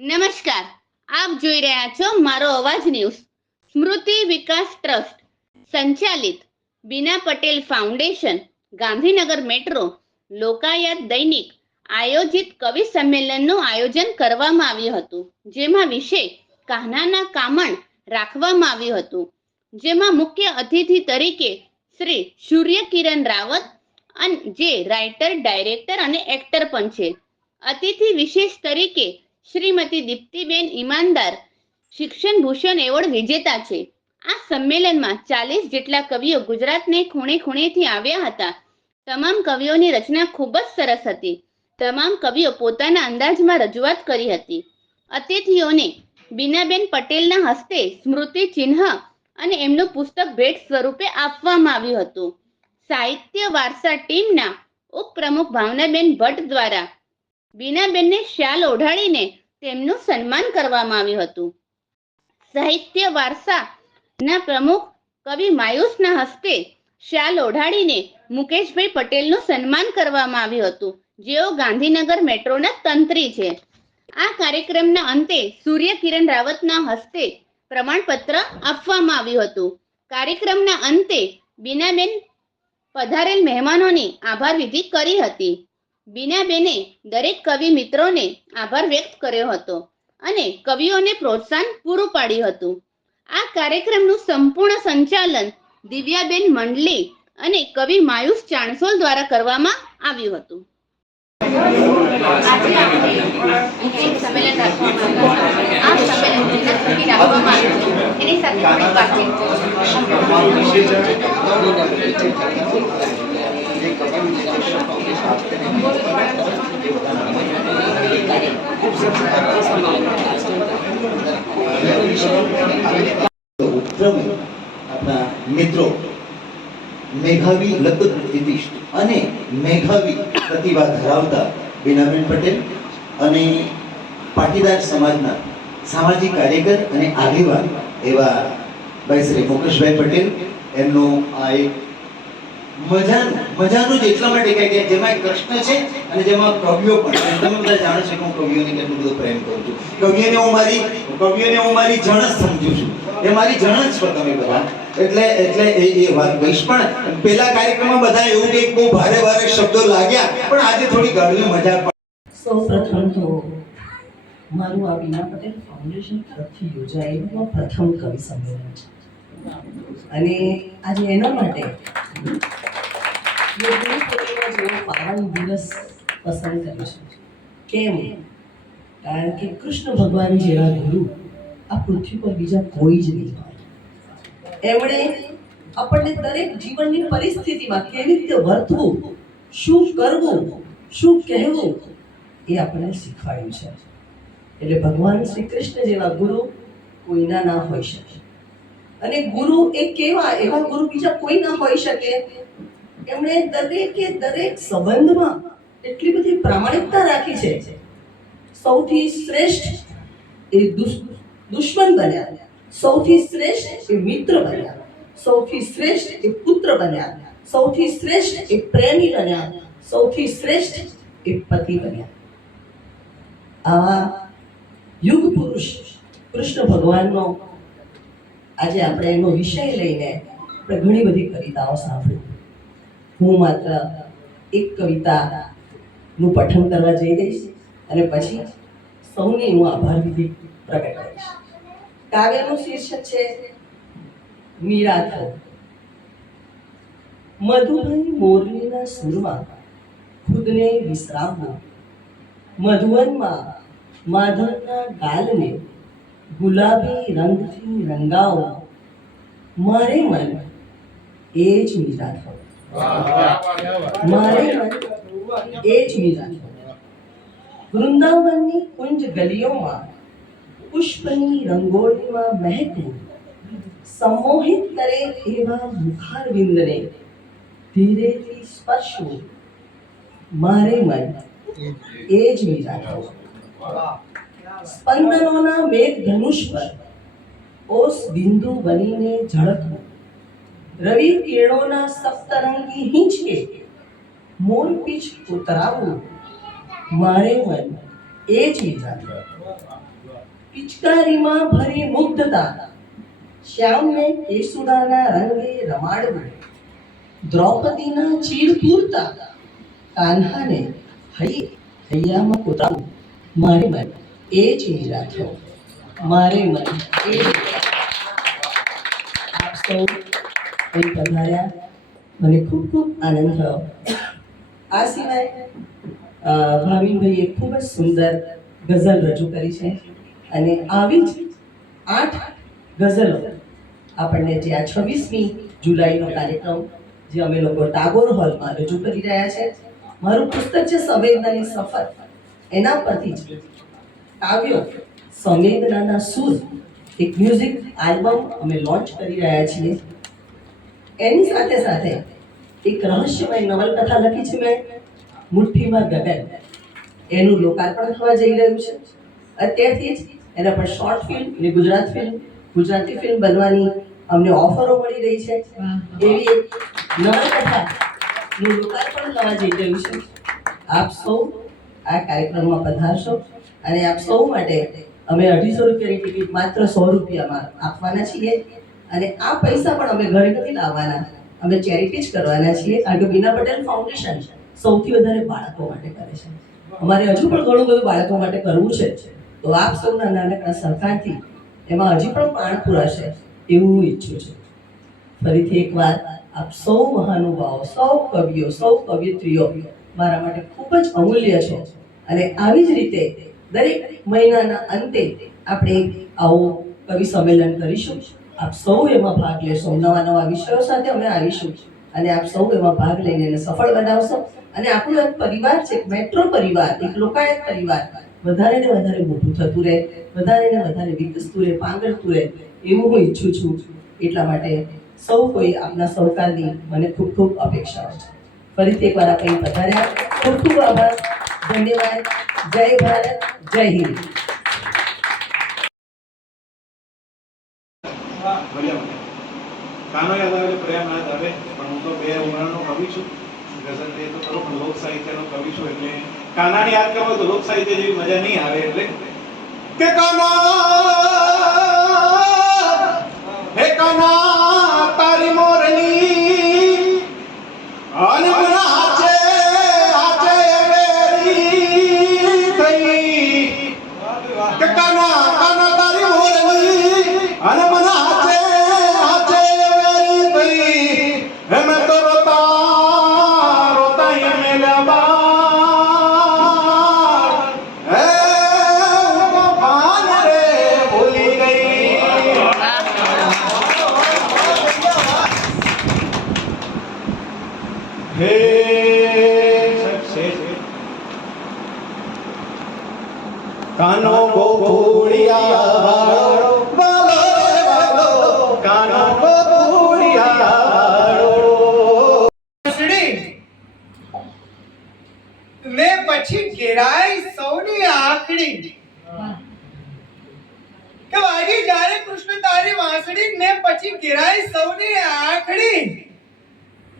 નમસ્કાર. આપ જોઈ રહ્યા છો મારો અવાજ ન્યૂઝ. સ્મૃતિ વિકાસ ટ્રસ્ટ, સંચાલિત બીના પટેલ ફાઉન્ડેશન, ગાંધીનગર મેટ્રો લોકાયત દૈનિક, આયોજિત કવિ સંમેલનનું આયોજન કરવામાં આવ્યું હતું, જેમાં વિષય કાહનાના કામણ રાખવામાં આવ્યું હતું. જેમાં મુખ્ય અતિથિ તરીકે શ્રી સૂર્યકિરણ રાવત અને જે રાઇટર, ડાયરેક્ટર અને એક્ટર પણ છે. અતિથિ વિશેષ તરીકે શ્રીમતી દીપ્તિબેન ઈમાનદાર શિક્ષણ ભૂષણ એવોર્ડ વિજેતા છે. આ સંમેલનમાં ચાલીસ જેટલા કવિઓ ગુજરાતને ખૂણે ખૂણેથી આવ્યા હતા. તમામ કવિઓની રચના ખૂબ જ સરસ હતી. તમામ કવિઓ પોતાના અંદાજમાં રજૂઆત કરી હતી. અતિથિઓને બીનાબેન પટેલના હસ્તે સ્મૃતિ ચિહ્ન અને એમનું પુસ્તક ભેટ સ્વરૂપે આપવામાં આવ્યું હતું. સાહિત્ય વારસા ટીમના ઉપપ્રમુખ ભાવનાબેન ભટ્ટ દ્વારા બીનાબેનને શાલ ઓઢાડીને તેમનું સન્માન કરવામાં આવ્યું હતું. સાહિત્ય વારસાના પ્રમુખ કવિ માયુસના હસ્તે શાલ ઓઢાડીને મુકેશભાઈ પટેલનું સન્માન કરવામાં આવ્યું હતું. જેઓ ગાંધીનગર મેટ્રોના તંત્રી છે. આ કાર્યક્રમના અંતે સૂર્યકિરણ રાવતના હસ્તે પ્રમાણપત્ર આપવામાં આવ્યું હતું. કાર્યક્રમના અંતે બીનાબેન પધારેલ મહેમાનોની આભાર વિધિ કરી હતી. બીનાબેને દરેક કવિ મિત્રોને આભાર વ્યક્ત કર્યો હતો અને કવિઓને પ્રોત્સાહન પૂરું પાડ્યું હતું. આ કાર્યક્રમનું સંપૂર્ણ સંચાલન દિવ્યાબેન મંડલી અને કવિ માયુસ ચાણસોલ દ્વારા કરવામાં આવ્યું હતું. આજે આપણે સંમેલન રાખવામાં આવ્યું આ સંમેલન રાખવામાં આવ્યું એની સાથે મિત્રો મેઘાવી લગ્નદીપિષ્ટ અને મેઘાવી પ્રતિભા ધરાવતા બીનાબેન પટેલ અને પાટીદાર સમાજના સામાજિક કાર્યકર અને આગેવાન એવા ભાઈ શ્રી મુકેશભાઈ પટેલ. એમનું આ એક મજાનું મજાનું જ એટલા માટે કહે કે જેમાં કૃષ્ણ છે અને જેમાં કવિઓ પણ તમે બધા જાણો છો કે હું કવિઓને કેટલું બધું પ્રેમ કરું છું. કવિઓને હું મારી કવિઓને હું મારી જણ સમજુ છું. એ મારી જણ છો તમે બધા. એટલે એટલે એ એ વાત કહીશ. પણ પેલા કાર્યક્રમમાં બધા એવું કે બહુ ભારે ભારે શબ્દો લાગ્યા. પણ આજે થોડી ગાળવી મજા પણ સૌ પ્રથમ તો મારું આ બીના પટેલ ફાઉન્ડેશન તરફથી યોજાયેલું પ્રથમ કવિ સંમેલન છે. અને આજે એના માટે પાવન દિવસ પસંદ કર્યો છે. કેમ? કારણ કે કૃષ્ણ ભગવાન જેવા ગુરુ આ પૃથ્વી પર બીજા કોઈ જ નહીં એમણે આપણને દરેક જીવનની પરિસ્થિતિમાં કેવી રીતે વર્તવું, શું કરવું, શું કહેવું એ આપણને શીખવાડ્યું છે. એટલે ભગવાન શ્રી કૃષ્ણ જેવા ગુરુ કોઈના ના હોઈ શકે. અને ગુરુ એ કેવા એવા ગુરુ બીજા કોઈ ના હોઈ શકે. એમણે દરેકે દરેક સંબંધમાં એટલી બધી પ્રામાણિકતા રાખી છે. સૌથી શ્રેષ્ઠ એ દુશ્મન બન્યા. સૌથી શ્રેષ્ઠ એ મિત્ર બન્યા. સૌથી શ્રેષ્ઠ એ પુત્ર બન્યા. સૌથી શ્રેષ્ઠ એ પ્રેમી બન્યા. સૌથી શ્રેષ્ઠ એ પતિ બન્યા. આવા યુગ પુરુષ કૃષ્ણ ભગવાનનો આજે આપણે એનો વિષય લઈને આપણે ઘણી બધી કવિતાઓ સાંભળી. હું માત્ર એક કવિતાનું પઠન કરવા જઈ રહીશ અને પછી સૌને હું આભાર વિધિ પ્રગટ કરીશ. કાવ્યનું શીર્ષક છે મીરાથો મધુભાઈ મોરલીના સુરમાં ખુદને વિશ્રામવું. મધુવનમાં માધવના ગાલને ગુલાબી રંગથી રંગાવો મારે મન એ જ મીરા થો મારે મન એ જ મીરા થો વૃંદાવનની કુંજ ગલીઓમાં પુષ્પની રંગોળીમાં મહેકવું સંમોહિત કરે એવા મુખારવિંદને ધીરેથી સ્પર્શવું મારે મન એ જ મીરા થો સ્પંદનોના મેઘ ધનુષ પર ઓસ બિંદુ બનીને ઝળકવું. રવિ કિરણોના સપ્તરંગી હિંચકે મોરપીંછ ઉતરાવું મારે મન એ ચીજા પિચકારીમાં ભરી મુગ્ધતા. શ્યામને કેસુડાના રંગે રમાડવું. દ્રૌપદીના ચીર પૂરતા. કાન્હાને હૈયામાં કુતરાવું. મારે મન એ જ નિરાથો મારે મન એ આપ સૌ અહીં પધાર્યા. મને ખૂબ ખૂબ આનંદ થયો. આ સિવાય ભાવિનભાઈએ ખૂબ જ સુંદર ગઝલ રજૂ કરી છે. અને આવી જ આઠ ગઝલો આપણને જે આ છવ્વીસમી જુલાઈનો કાર્યક્રમ, જે અમે લોકો ટાગોર હોલમાં રજૂ કરી રહ્યા છે. મારું પુસ્તક છે સંવેદનાની સફર. એના પરથી જ કાવ્યો સંવેદનાના સૂર એક મ્યુઝિક આલ્બમ અમે લોન્ચ કરી રહ્યા છીએ. એની સાથે સાથે એક રહસ્યમય નવલકથા લખી છે મેં મુઠ્ઠીમાં ગગન. એનું લોકાર્પણ થવા જઈ રહ્યું છે. અત્યારથી જ એના પર શોર્ટ ફિલ્મ અને ગુજરાત ફિલ્મ ગુજરાતી ફિલ્મ બનવાની અમને ઓફરો મળી રહી છે. એવી એક નવલકથાનું લોકાર્પણ થવા જઈ રહ્યું છે. આપ સૌ આ કાર્યક્રમમાં પધારશો. અને આપ સૌ માટે અમે અઢીસો રૂપિયાની ટિકિટ માત્ર સો રૂપિયામાં આપવાના છીએ. અને આ પૈસા પણ અમે ઘરે નથી લાવવાના. અમે ચેરિટી જ કરવાના છીએ. કારણ કે બીના પટેલ ફાઉન્ડેશન સૌથી વધારે બાળકો માટે કરે છે. અમારે હજુ પણ ઘણું બધું બાળકો માટે કરવું છે. તો આપ સૌના નાનકડા સહકારથી એમાં હજી પણ પાણ પુરાશે એવું હું ઈચ્છું છું. ફરીથી એકવાર આપ સૌ મહાનુભાવો, સૌ કવિઓ, સૌ કવિત્રીઓ મારા માટે ખૂબ જ અમૂલ્ય છે. અને આવી જ રીતે દરેક મહિનાના અંતે આપણે આવો કવિ સંમેલન કરીશું. આપ સૌ એમાં ભાગ લેશો. નવા નવા વિષયો સાથે અમે આવીશું. અને આપ સૌ એમાં ભાગ લઈને એને સફળ બનાવશો. અને આપણો એક પરિવાર છે મેટ્રો પરિવાર, એક લોકાયત પરિવાર, વધારે ને વધારે મોટું થતું રહે, વધારે ને વધારે વિકસતું રહે, પાંગળતું રહે, એવું હું ઈચ્છું છું. એટલા માટે સૌ કોઈ આપના સહકારની મને ખૂબ ખૂબ અપેક્ષાઓ છે. ફરીથી એકવાર આપણે પધાર્યા ખૂબ ખૂબ આભાર. ધન્યવાદ. જય ભારત, જય હિન્દ. કાનો યાદ આવે એટલે પ્રેમ યાદ આવે, પણ હું તો બે ઉમરાનો કવિ છું. ગઝલ તે તો ખરો, પણ લોક સાહિત્યનો કવિ છું એટલે કાનાની યાદ કરો તો લોક સાહિત્ય જેવી મજા નહીં આવે એટલે. કે કાના ને પછી ગિરાય સૌની આખડી.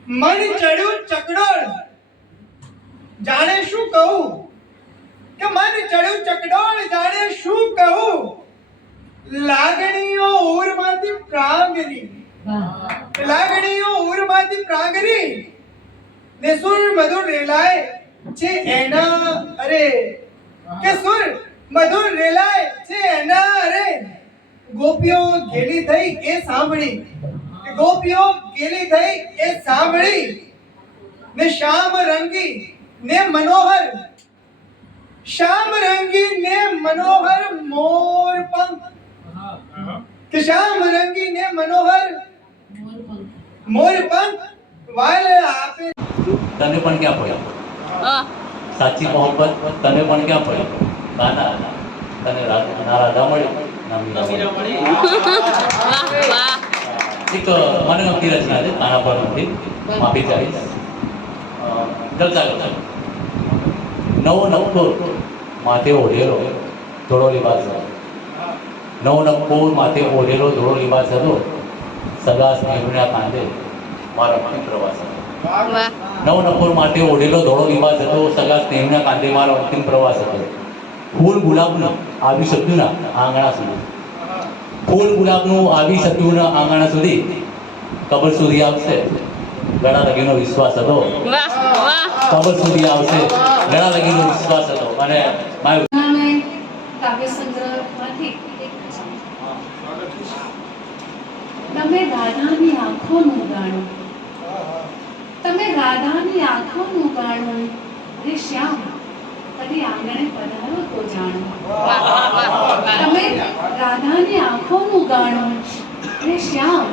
મન ચડ્યું ચકડોળ. જાણે શું કહું? કે મન ચડ્યું ચકડોળ જાણે શું કહું? લાગણીઓ ઉરમાંથી પ્રાંગરી લાગણીઓ ઉરમાંથી પ્રાંગરી ને સુર મધુર રેલાય છે એના અરે. કે સુર મધુર રેલાય છે એના અરે. ગોપીઓ ઘેલી થઈ એ સાંભળી. ગોપીઓ ઘેલી થઈ એ સાંભળી. ને શ્યામ રંગી ને મનોહર. શ્યામ રંગી ને મનોહર મોર પંખ. કે શ્યામ રંગી ને મનોહર મોર પંખ. વાલ આપે. તને પણ ક્યાં પડ્યો? સાચી મોહબ્બત તને પણ ક્યાં પડ્યો? નાના તને ના રાધા મળી ના મીરા મળી વાહ વાહ એક મને ગમતી રચના છે કાના પર નથી માફી ચાહીશ. અ, જલસા કરજો નવો નવકો માથે ઓઢેલો. ધોળો લિબાસ હતો નવો નવકો માથે ઓઢેલો ધોળો લિબાસ હતો સગા સ્નેહના કાંધે મારા મની પ્રવાસ હતો. નવ નફોર માટે ઓઢેલો ધોળો લિબાસ હતો સગા સ્નેહના કાંધે મારો અંતિમ પ્રવાસ હતો. ફૂલ ગુલાબનું આવી શક્યું ના આંગણા સુધી. ફૂલ ગુલાબનું આવી શક્યું ના આંગણા સુધી. કબર સુધી આવશે. ગળા લગીનો વિશ્વાસ હતો. કબર સુધી આવશે. ગળા લગીનો વિશ્વાસ હતો. અને. તમે રાધાની આંખોનું ગાણું તમે રાધાની આંખોનું ગાણું રે શ્યામ. કદી આંગણે પધારો તો જાણો. તમે રાધાની આંખોનું ગાણો. રે શ્યામ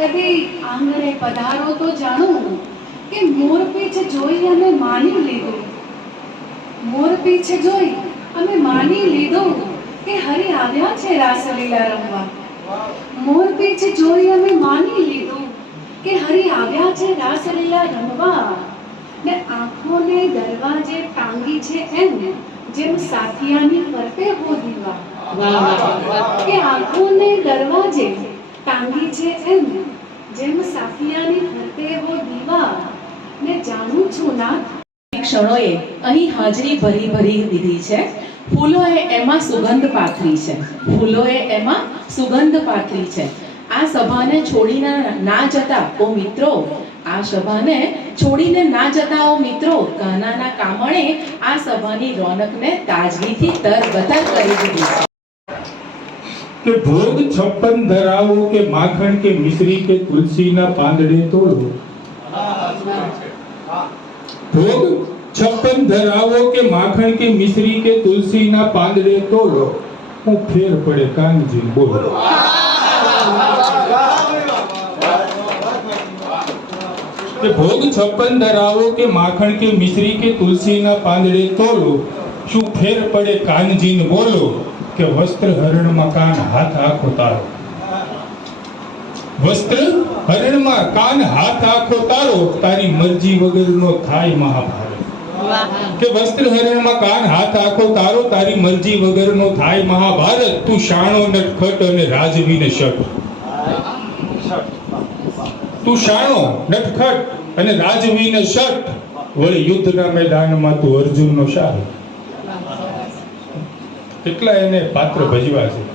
કદી આંગણે પધારો તો જાણું કે મોર પીછે જોઈ અમે માની લીધું. મોર પીછે જોઈ અમે માની લીધું કે હરી આવ્યા છે રાસલીલા રમવા. મોર પીછે જોઈ અમે માની લીધું કે હરી આવ્યા છે રાસલીલા રમવા. ને આંખોને દરવાજે ટાંગી છે એને જેમ સાથિયાની ફરતે હો દીવા કે આંખોને દરવાજે ટાંગી છે એને જેમ સાથિયાની ફરતે હો દીવા ને જાણું છું નાથ ક્ષણોએ અહીં હાજરી ભરી ભરી દીધી છે. ફૂલોએ એમાં સુગંધ પાથરી છે. ફૂલોએ એમાં સુગંધ પાથરી છે. આ સભાને છોડીને ના જતા ઓ મિત્રો, આ સભાને છોડીને ના જતા ઓ મિત્રો, કાનાના કામણે આ સભાની રોનકને તાજગીથી તરબતર કરી દીધી કે ભોગ છપ્પન ધરાવો કે માખણ કે મિશ્રી કે તુલસીના પાંદડે તોડો ભોગ છપ્પન ધરાવો કે માખણ કે મિશ્રી કે તુલસીના પાંદડે તોડો હું ફેર પડે કાનજી બોલો. કે ભોગ છપ્પન ધરાવો કે માખણ કે મિશ્રી કે તુલસીના પાંદડે તોડો શું ફેર પડે કાનજીન બોલો? કે વસ્ત્ર હરણ કાન હાથ આખો તારો? વસ્ત્ર હરણમાં કાન હાથ આખો તારો? તારી મરજી વગરનો થાય મહાભારત. કે વસ્ત્ર હરણમાં કાન હાથ આખો તારો? તારી મરજી વગરનો થાય મહાભારત. તું શાણો નટખટ અને રાજવીને શટ તું શાણો નટખટ અને રાજવીને શટ. વળી યુદ્ધના મેદાનમાં તું અર્જુનનો શાહ કેટલા એને પાત્ર ભજવા છે.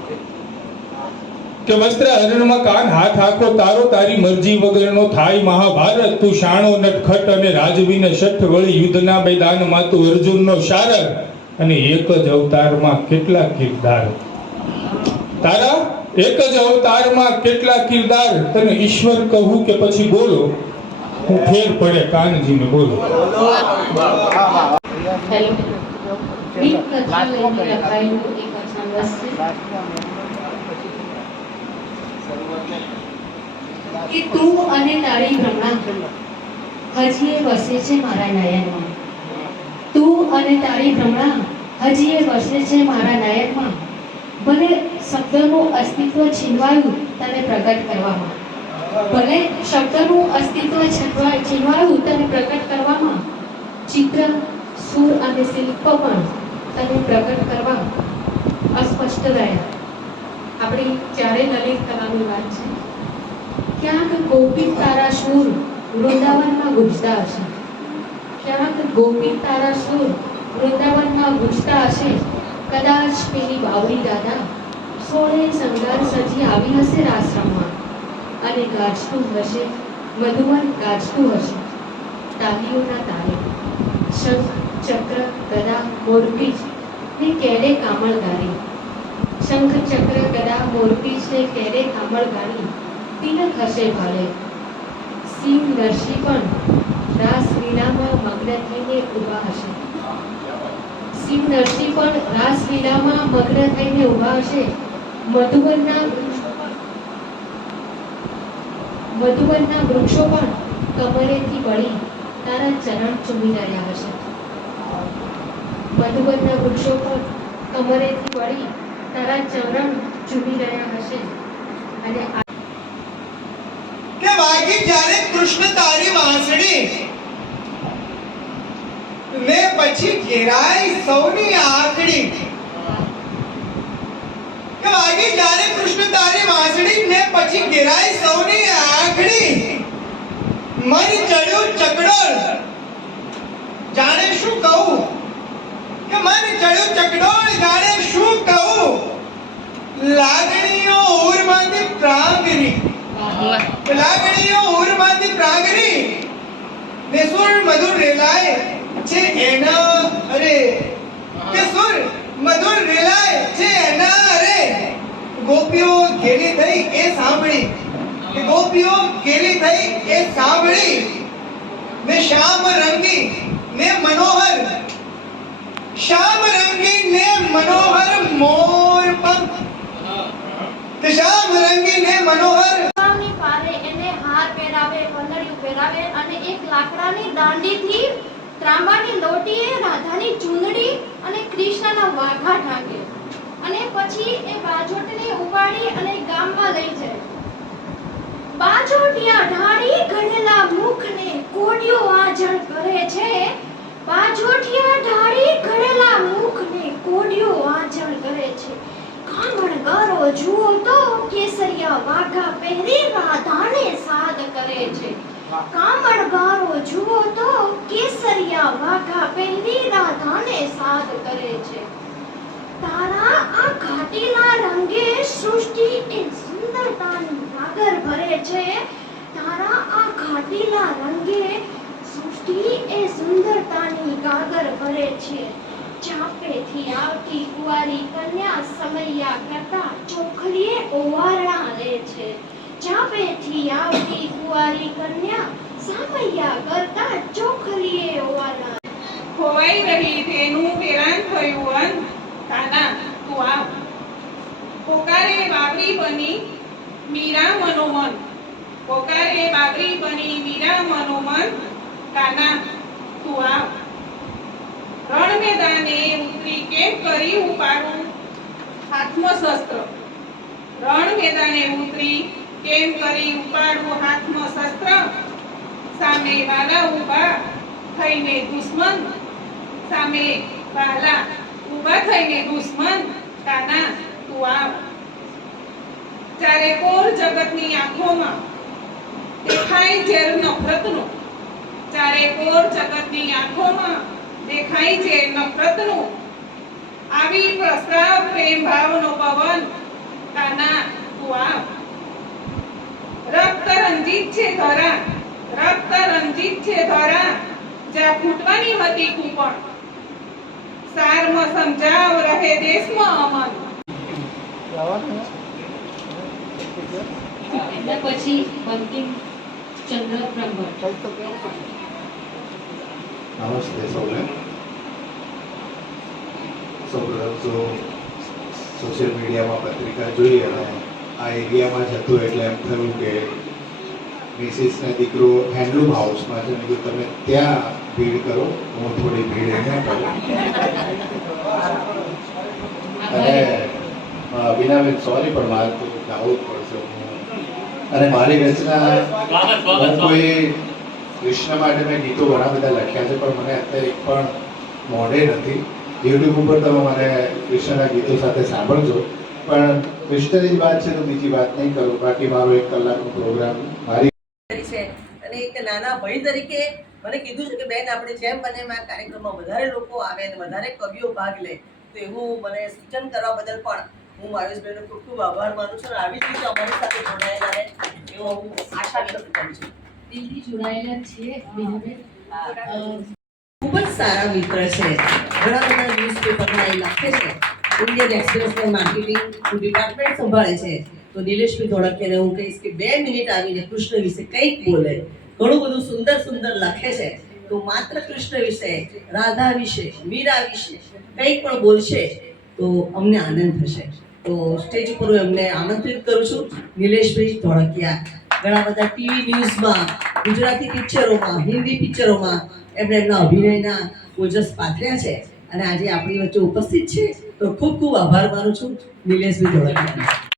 કે વસ્ત્ર હરણમાં કાન હાથ આખો તારો, તારી મરજી વગરનો થાય મહાભારત. તું શાણો નટખટ અને રાજવીને શઠ વળી યુદ્ધના મેદાનમાં તું અર્જુનનો શારદ. અને એક જ અવતારમાં કેટલા કિરદાર. તારા એક જ અવતારમાં કેટલા કિરદાર તને ઈશ્વર કહું કે પછી બોલો? હું ફેર પડે, કાનજીને બોલો. કે તું અને તારી ભ્રમણા હજી એ વસે છે મારા નયનમાં. તું અને તારી ભ્રમણા હજી એ વસે છે મારા નયનમાં. ભલે શબ્દનું અસ્તિત્વ છીનવાયું તને પ્રગટ કરવામાં. ભલે શબ્દનું અસ્તિત્વ છીનવા- છીનવાયું તને પ્રગટ કરવામાં. ચિત્ર, સુર અને શિલ્પ પણ તને પ્રગટ કરવા અસ્પષ્ટ રહ્યા. આપણી ચારે લલિત કલાની વાત છે. ક્યાંક ગોપિત તારા સુર વૃંદાવનમાં ગુંજતા હશે. ક્યાંક ગોપિત તારા સુર વૃંદાવનમાં ગુંજતા હશે. કદાચ પેલી બાવળી દાદા સોળે સંગાર સજી આવી હશે આશ્રમમાં અને ગાજતું હશે મધુવન ગાજતું હશે. તાલીઓના તારે. શંખ, ચક્ર, ગદા, મોરપીચ ને કેડે કામળ ગારી. શંખ, ચક્ર, ગદા, મોરપીચ ને કેડે કામળ ગારી. તિલક હશે ભલે. શિવ નરસિંહ પણ રાસ લીલામાં મગ્ન થઈને ઊભા હશે. શિવ નરસિંહ પણ રાસલીલામાં મગ્ન થઈને ઊભા હશે. પણ મધુવનના વૃક્ષો પણ કમરેથી વળી તારા ચરણ ચૂમી રહ્યા હશે. મધુવનના વૃક્ષો પણ કમરેથી વળી તારા ચરણ ચૂમી રહ્યા હશે. અને કે વાગી જ્યારે કૃષ્ણ તારી વાંસળી પછી ઘેરાય સૌની આંખડી. કે વાગી જ્યારે કૃષ્ણ તારી વાંસળી ને પછી ઘેરાય સૌની આંખડી. મન ચડ્યું ચકડોળ. જાણે શું કહું? કે મન ચડ્યું ચકડોળ જાણે શું કહું? લાગણીઓ ઉરમાંથી પ્રાંગરી. લાગણીઓ ઉરમાંથી પ્રાંગરી. ને સુર મધુર રેલાય. છે એના અરે કે સુર મધુર રેલાય છે એના અરે ગોપીઓ ઘેરી થઈ એ સાંભળી. કે ગોપીઓ ઘેરી થઈ એ સાંભળી. ને શ્યામ રંગી ને મનોહર. શ્યામ રંગી ને મનોહર મોર પંખ કે શ્યામ રંગી ને મનોહર. ની પારે એને હાર પહેરાવે વંદડિયું પહેરાવે અને એક લાકડાની દાંડીથી ત્રાંબાની લોટીએ રાધાની ચૂંદડી અને કૃષ્ણના વાઘા ઢાંકે અને પછી એ બાજોટને ઉપાડી અને ગામમાં લઈ જાય. બાજોટિયા ઢાળી ઘડેલા મુખને કોડિયો આજળ કરે છે. બાજોટિયા ઢાળી ઘડેલા મુખને કોડિયો આજળ કરે છે. કામણ ગરો જુઓ તો કેસરિયા વાઘા પહેરી, રાધાને સાદ કરે છે. કામણ બારો જુઓ તો કેસરિયા વાઘા પહેરી રાધાને સાદ કરે છે. તારા આ ઘાટીલા રંગે સૃષ્ટિ એ સુંદરતાની નાગર ભરે છે. તારા આ ઘાટીલા રંગે સૃષ્ટિ એ સુંદરતાની ગાગર ભરે છે. ચાપેથી આવતી કુંવારી કન્યા સમૈયા કરતા ચોખલીએ ઓવારણા લે છે. ચાપેથી આવતી કુંવારી કન્યા સામૈયા કરતા ચોખલીએ ઓવાલા. ખોવાઈ રહી તેનું વેરાન થયું અન. કાના તું આવ પોકારે બાબરી બની મીરા મનોમન. પોકારે બાબરી બની મીરા મનોમન. કાના તું આવ રણ મેદાને ઉતરી કેમ કરી ઉપાડું? આત્મશસ્ત્ર શસ્ત્ર. રણ મેદાને ઉતરી કેમ કરી ઉપાડવું હાથનો શસ્ત્ર? સામે વાલા ઊભા થઈને દુશ્મન. સામે વાલા ઊભા થઈને દુશ્મન. કાના, તું આવ. ચારે કોર જગતની આંખોમાં દેખાય ઝેર નફરતનું ચારે કોર જગતની આંખોમાં દેખાય ઝેર નફરતનું આવી પ્રસ્તાવ પ્રેમ ભાવનો પવન, કાના, તું આવ. રક્ત રંજિત છે ધરા રક્ત રંજિત છે ધરા જ્યાં ફૂટવાની હતી કૂપણ. સારમાં સમજાવ રહે દેશમાં અમન એના પછી બંકિમ ચંદ્ર બ્રહ્મભટ્ટ નમસ્તે સૌને. તો સોશિયલ મીડિયામાં પત્રિકા જોઈ અને આ એરિયામાં જ હતું એટલે એમ થયું કે મિસિસને દીકરો હેન્ડલૂમ હાઉસમાં છે. કીધું તમે ત્યાં ભીડ કરો હું થોડી ભીડ અહીંયા કરું. અને અ, બીનાબેન સોરી પણ મારે તો ગાવું જ પડશે. અને મારી રચના કોઈ કૃષ્ણ માટે મેં ગીતો ઘણા બધા લખ્યા છે પણ મને અત્યારે એક પણ મોડે નથી. યુટ્યુબ ઉપર તમે મને કૃષ્ણના ગીતો સાથે સાંભળજો. પણ કૃષ્ણની વાત છે તો બીજી વાત નહીં કરું. બાકી મારો એક કલાકનો પ્રોગ્રામ મારી છે. અને એક નાના ભાઈ તરીકે મને કીધું છે કે બેન આપણે જેમ બને એમ આ કાર્યક્રમમાં વધારે લોકો આવે અને વધારે કવિઓ ભાગ લે. તો એવું મને સૂચન કરવા બદલ પણ હું માયુષભાઈનો ખૂબ ખૂબ આભાર માનું છું અને આવી જ રીતે અમારી સાથે જોડાયેલા રહે એવો હું આશા વ્યક્ત કરું છું. દિલથી જોડાયેલા છીએ ખૂબ જ સારા મિત્ર છે. ઘણા બધા ન્યૂઝપેપરમાં એ લખે છે. ઇન્ડિયન એક્સપ્રેસને માર્કેટિંગ ડિપાર્ટમેન્ટ સંભાળે છે. તો નિલેશભાઈ ધોળકિયાને હું કહીશ કે બે મિનિટ આવીને કૃષ્ણ વિશે કંઈક બોલે. ઘણું બધું સુંદર સુંદર લખે છે. તો માત્ર કૃષ્ણ વિશે, રાધા વિશે, મીરા વિશે કંઈક પણ બોલશે તો અમને આનંદ થશે. તો સ્ટેજ ઉપર હું એમને આમંત્રિત કરું છું. નિલેશભાઈ ધોળકિયા, ઘણા બધા ટીવી ન્યૂઝમાં, ગુજરાતી પિક્ચરોમાં, હિન્દી પિક્ચરોમાં એમણે એમના અભિનયના ઓજસ પાથર્યા છે. અને આજે આપણી વચ્ચે ઉપસ્થિત છે તો ખૂબ ખૂબ આભાર માનું છું. નિલેશભાઈ ધોળકિયાનો